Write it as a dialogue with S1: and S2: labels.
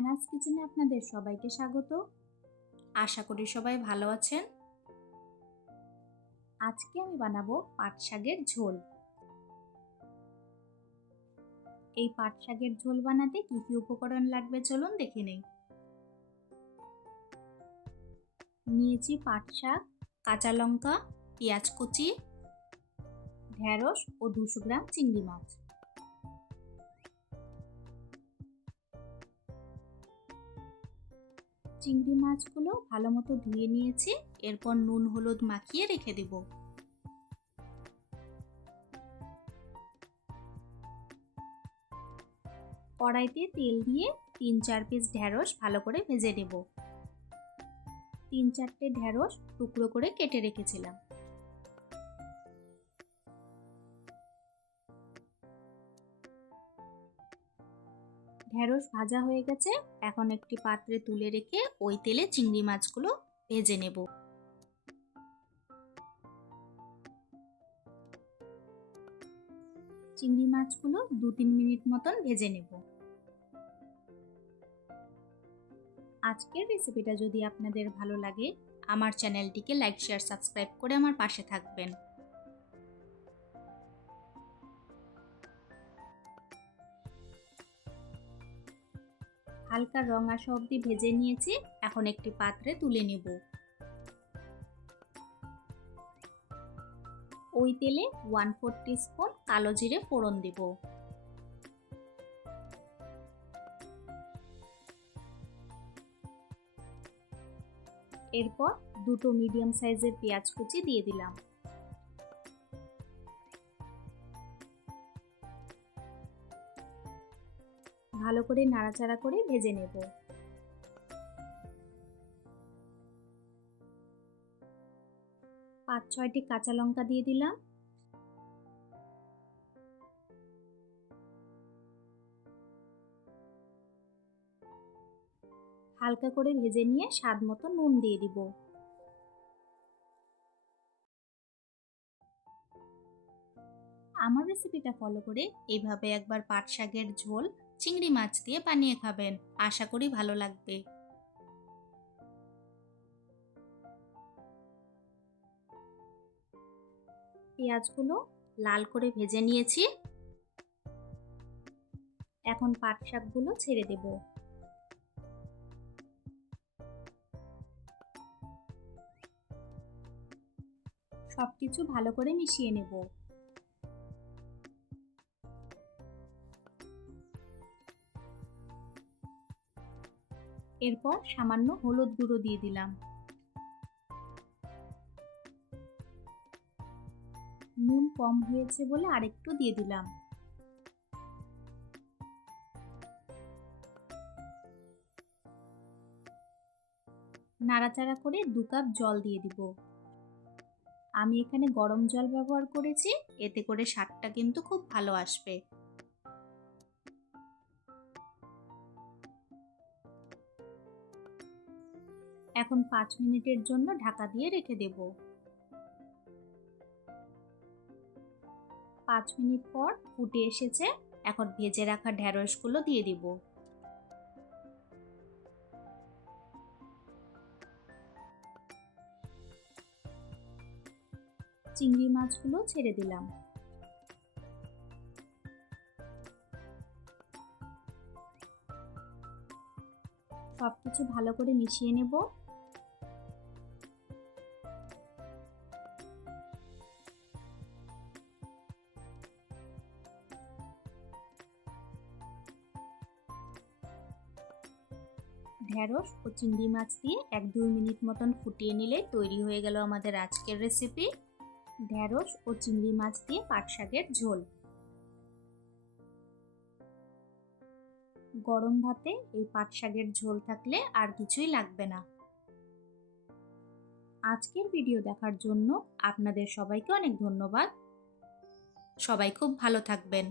S1: অ্যানাস কিচেনে আপনাদের সবাইকে স্বাগত। আশা করি সবাই ভালো আছেন। আজকে আমি বানাবো পাট শাকের ঝোল। এই পাট শাকের ঝোল বানাতে কি কি উপকরণ লাগবে চলুন দেখে নেই। নিয়েছি পাট শাক, কাঁচা লঙ্কা, পেঁয়াজ কুচি, ঢেঁড়স ও দুশো গ্রাম চিংড়ি মাছ। চিংড়ি মাছগুলো ভালো মতো ধুয়ে নিয়েছি। এরপর নুন হলুদ মাখিয়ে রেখে দেব। কড়াইতে তেল দিয়ে তিন চার পিস ঢ্যাঁড়স ভালো করে ভেজে নেব। তিন চারটে ঢ্যাঁড়স টুকরো করে কেটে রেখেছিলাম। ঢেঁড়স ভাজা হয়ে গেছে, এখন একটি পাত্রে তুলে রেখে ওই তেলে চিংড়ি মাছগুলো ভেজে নেব। চিংড়ি মাছগুলো দু তিন মিনিট মতন ভেজে নেব। আজকের রেসিপিটা যদি আপনাদের ভালো লাগে, আমার চ্যানেলটিকে লাইক, শেয়ার, সাবস্ক্রাইব করে আমার পাশে থাকবেন। হালকা রং আসা ভেজে নিয়েছি। এখন একটি পাত্রে তুলে নেব। ওই তেলে ওয়ান ফোর স্পুন কালো জিরে ফোড়ন দেব। এরপর দুটো মিডিয়াম সাইজের পেঁয়াজ কুচি দিয়ে দিলাম। ভালো করে নাড়াচাড়া করে ভেজে নেব। পাঁচ ছয়টি কাঁচা লঙ্কা দিয়ে দিলাম। হালকা করে ভেজে নিয়ে স্বাদ মতো নুন দিয়ে দিব। আমার রেসিপিটা ফলো করে এইভাবে একবার পাট শাকের ঝোল চিংড়ি মাছ দিয়ে বানিয়ে খাবেন। আশা করি ভালো লাগবে। পেঁয়াজগুলো লাল করে ভেজে নিয়েছি। এখন পাট শাকগুলো ছেড়ে দেব। সবকিছু ভালো করে মিশিয়ে নেব। এরপর সামান্য হলুদ গুঁড়ো দিয়ে দিলাম। নুন কম হয়েছে বলে আরেকটু দিয়ে দিলাম। নাড়াচাড়া করে দু কাপ জল দিয়ে দিব। আমি এখানে গরম জল ব্যবহার করেছি, এতে করে স্বাদটা কিন্তু খুব ভালো আসবে। এখন পাঁচ মিনিটের জন্য ঢাকা দিয়ে রেখে দেব। পাঁচ মিনিট পর ফুটে এসেছে, এখন ভেজে রাখা ঢ্যাঁড়সগুলো দিয়ে দিব। চিংড়ি মাছগুলো ছেড়ে দিলাম। সব কিছু ভালো করে মিশিয়ে নেব। ঢ্যাঁড়স ও চিংড়ি মাছ দিয়ে এক দুই মিনিট মতন ফুটিয়ে নিলে তৈরি হয়ে গেল আমাদের আজকের রেসিপি ঢ্যাঁড়স ও চিংড়ি মাছ দিয়ে পাট শাকের ঝোল। গরম ভাতে এই পাট শাকের ঝোল থাকলে আর কিছুই লাগবে না। আজকের ভিডিও দেখার জন্য আপনাদের সবাইকে অনেক ধন্যবাদ। সবাই খুব ভালো থাকবেন।